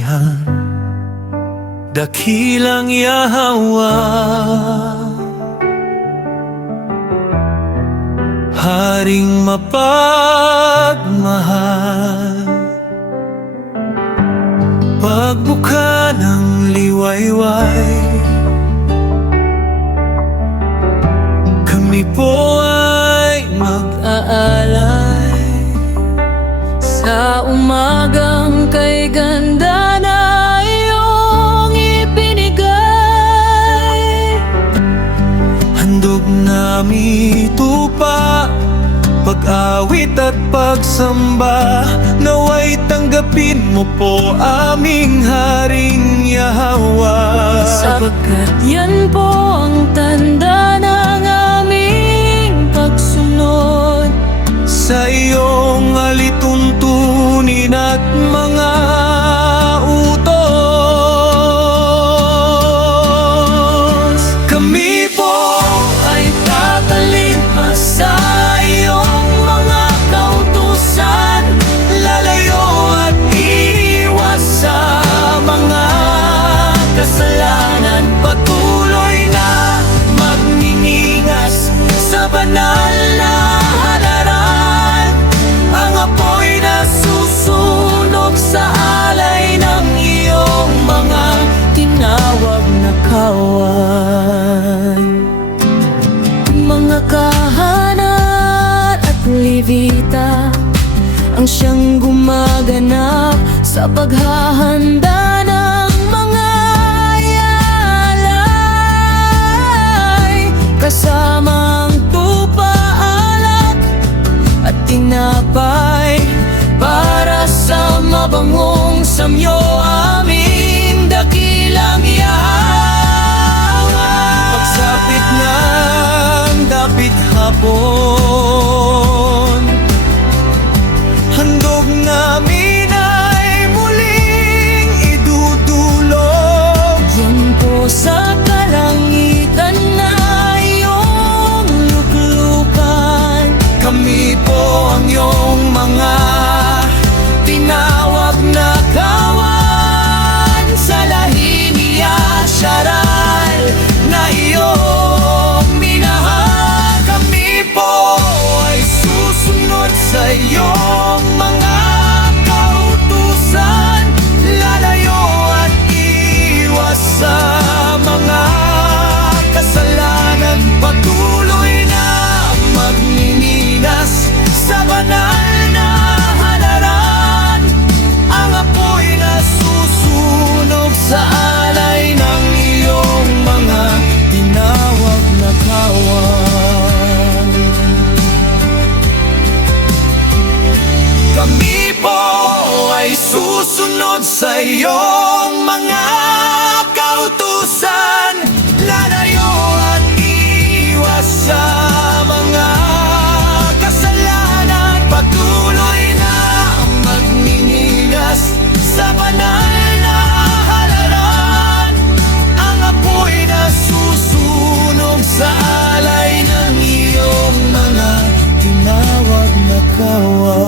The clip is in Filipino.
kaharian, dakilang Yahweh, Haring mapagmahal. Pagbuka ng liwayway, kami po ay mag-aalay sa umagang kay ganda na iyong ibinigay. Handog namin tupa, pag-awit at pagsamba, naway tanggapin mo po aming Haring Yahweh. Sapagkat yan po ang tanda ng aming pagsunod sa iyong alituntunin at mga utos. Kami po ay tatalima sa iyong mga kautusan, lalayo at iiwas sa mga kasalanan, patuloy na magniningas sa banal na halaran. Ang apoy na susunog sa alay ng iyong mga tinawag na kawan. mga kahanan at Levita ang siyang gumaganap sa paghahanda ng mga alay, kasamang tupa, alak at tinapay para sa mabangong samyo aming dakilang Yahweh. Pagsapit ng dapit hapon, handog namin ay muling idudulog. Yan po sa kalangitan na iyong luklukan. Kami po ang iyong mga tinawag na kawan, sa lahi ni Yasharal na iyong minahal. Kami po ay susunod sa iyong mga kautusan, lalayo at iwas sa mga kasalanan, patuloy na magninigas sa banal na halaran. Ang apoy na susunog sa alay ng iyong mga tinawag na kawan. Kami po ay susunod sa iyong mga kautusan, lalayo at iwas sa mga kasalanan, patuloy na magninigas sa banal na halaran. Ang apoy na susunog sa alay ng iyong mga tinawag na kawan.